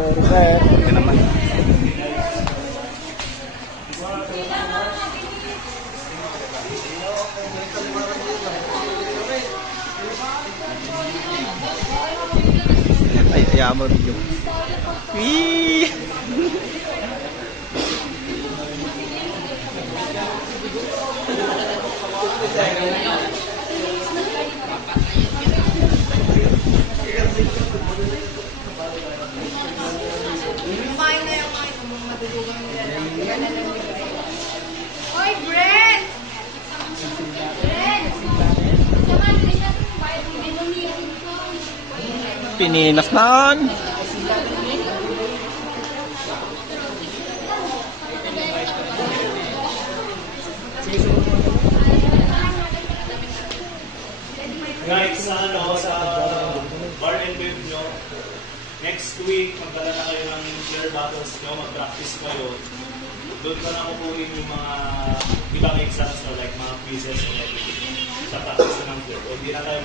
Ito naman. Ay, ayaw rin yung. Wee! Hoy, Brent! Pininas na. Guys, sa bar and wave nyo, next week, magdala na kayo ng clear bottles nyo, mag-practice kayo. Doon ka na kukunin yung mga ibang exams nyo, like mga quizzes and everything. Sa practice na ng clear. O hindi na tayo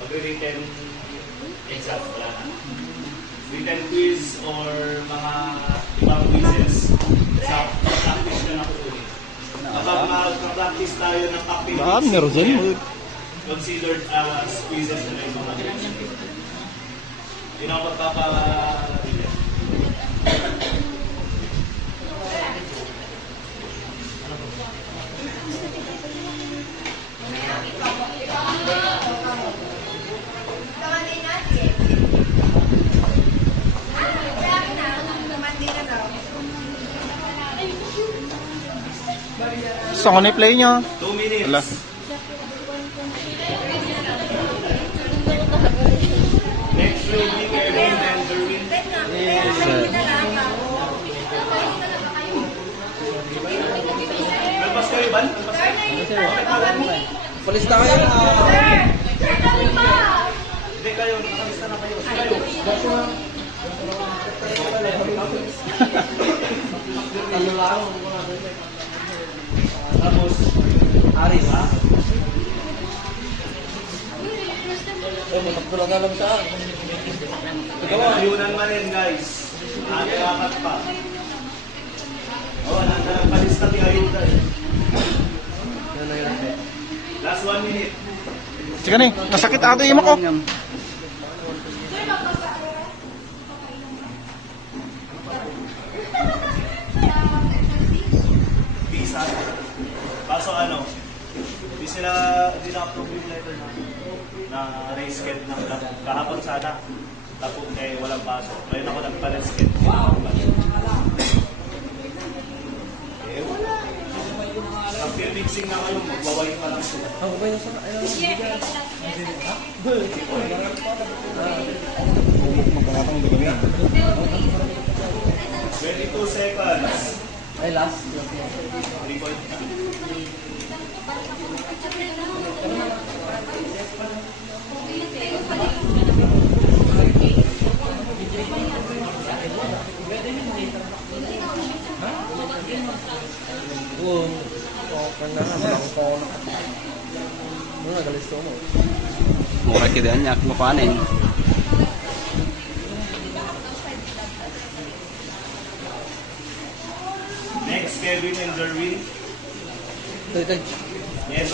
mag-written exam. Wala na. Written quiz or mga ibang quizzes. Sa practice na kukunin. Kapag mag-practice tayo ng activities, Meron dyan. considered as quizzes na yung mga yun ang magpapalagay. Saan ko na-play nyo? 2 minutes. Wala. Next will be Kevin and Derwin. Yes, sir. Nagpas kayo ba? Palista kayo na. Hindi kayo, nakalista na kayo. Kayo. Tapos, Aris. ha? Tulog na lang sa akin. Ayunan man rin guys. Apat pa. Oh, nagpalista ni Ayuda eh. Last 1 minute. Sige na, nasakit ato yung ako. Visa. Kaso hindi na-approve yung letter na reschedule ng kahapon sana. Tapos walang pasok. Ngayon ako nagpa-reschedule. Wala. After mixing na kayo, magbaway pa lang sila. Ako ba yung sa... 22 seconds. Ay, last. 3 point na. Okay na. Ang phone. Ano na, galis ko mo. Mura kita niya, kumapanin. Next, Kevin and Derwin. Ito. Yes,